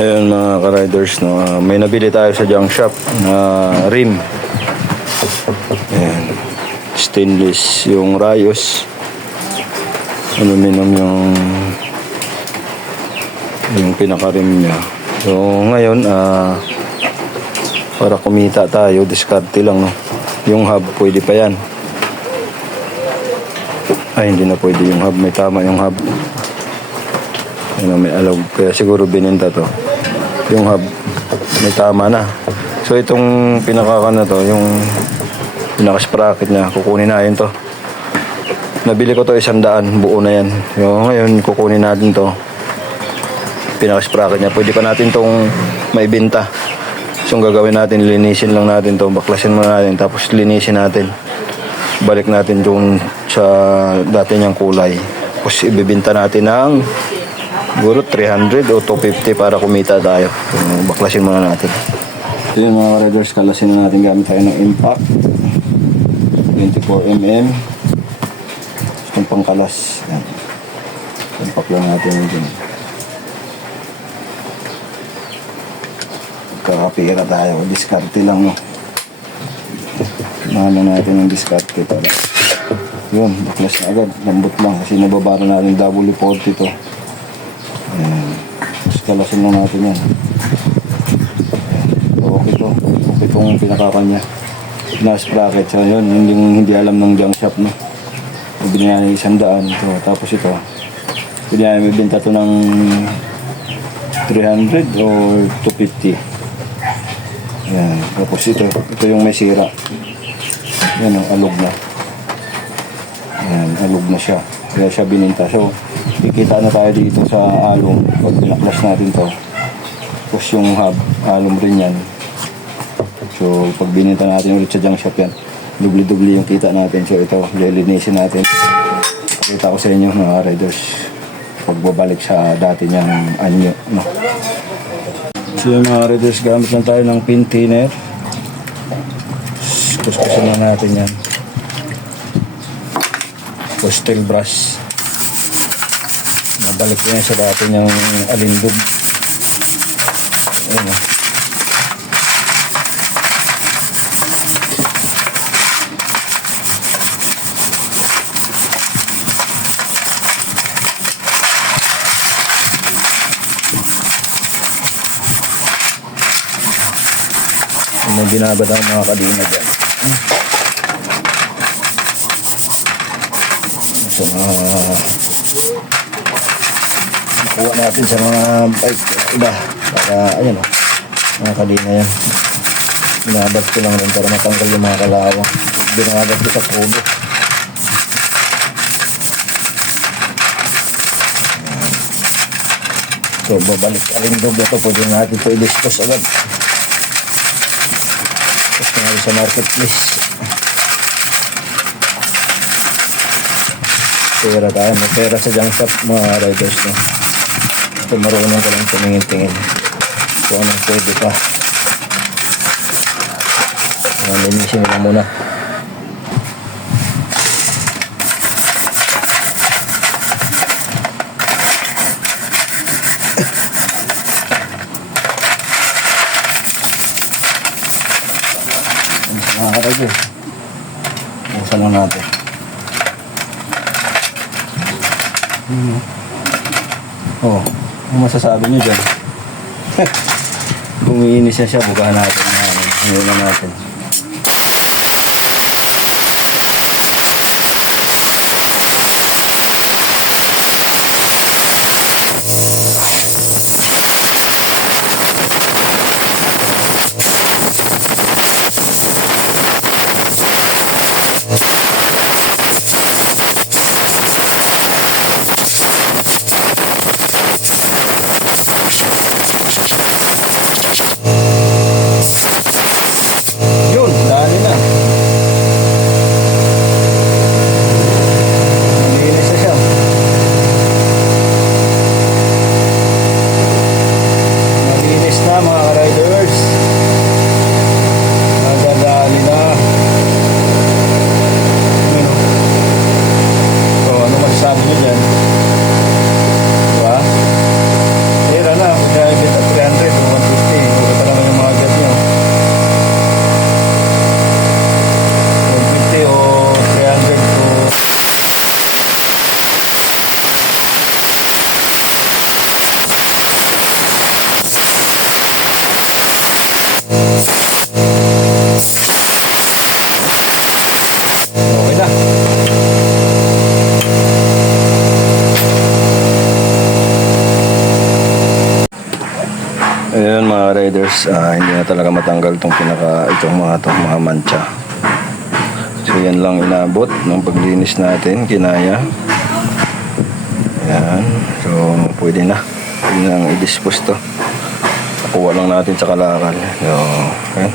Ayun mga ka-riders, no, may nabili tayo sa junk shop na rim. Ayan. Stainless yung rayos. Aluminum yung pinaka-rim niya. So ngayon, para kumita tayo, diskarte lang, no. Yung hub, pwede pa yan. Ay, hindi na pwede yung hub. May tama yung hub. Ano, may alog, kaya siguro bininta to. Yung hub may tama na. So itong pinakakan na to, yung pinaka-sprocket nya, kukunin na yun to. Nabili ko to 100, buo na yan. So ngayon kukunin natin to, pinaka-sprocket nya. Pwede pa natin tong maibenta. So ang gagawin natin, linisin lang natin to, baklasin muna natin, tapos linisin natin, balik natin yung sa dati niyang kulay, tapos ibibenta natin ng siguro 300 o 250 para kumita tayo. So, baklasin muna natin. Ito yung mga riders, kalasin na natin gamit tayo ng impact 24mm. Itong pangkalas. Yan. Impact lang natin yun. Kakapira tayo. Diskarte lang, no. Mahalo natin yung diskarte para yun, baklas na agad. Lambot lang kasi nababara natin W40 to. Ayan. Tapos kalasin lang natin yan. Ayan. Okay to. Okay itong pinakakanya. Na-sprocket. So yun, hindi alam ng junk shop, no. Binigyan niya 100. So, tapos ito, binigyan niya bibenta to ng 300 or 250. Ayan. Tapos ito yung may sira. Yan o, alog na. Ayan, alog na siya. Kaya siya bininta. So, kikita na tayo dito sa alum pag pinaklas natin to. Tapos yung hub, alum rin yan. So pag bininta natin ulit sa junk shop yan, dubli-dubli yung kita natin. So ito, lilinisin natin. Pakita ko sa inyo mga riders pagbabalik sa dati niyang anyo, no? So yung mga riders, gamit lang tayo ng pin thinner. Kuskusin na natin yan. O steel brush, nabalik ko yan sa dati niyang alindog. Ayan o. May binabad ang mga kadina dyan. So, nakuha natin sa mga bike iba para, ayan o, mga kadina yan. Binabad ko lang rin para matanggal yung mga kalawang. Binabad ko sa kubo. So babalik alindog na ito, pwede natin ito i-dispose agad. Tapos na sa marketplace. Pera tayo, may pera sa junk shop mga riders, no? Ito marunong ko lang tumingin-tingin kung anong pwede pa. Linisin nila muna. Mga riders, buksan lang natin. Oh, ano masasabi nyo dyan? Kung iinis na siya, bukahan natin. Ngayon na natin. Okay na. Ayan mga riders, hindi na talaga matanggal itong mga mancha. So yan lang inabot ng paglinis natin, kinaya. Ayan, so pwede na. Pwede nang i-dispose to. Nakuha lang natin sa kalakal. So, ayan.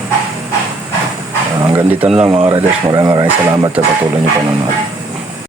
Hanggang dito na lang mga riders. Maraming salamat sa patuloy niyo panonood.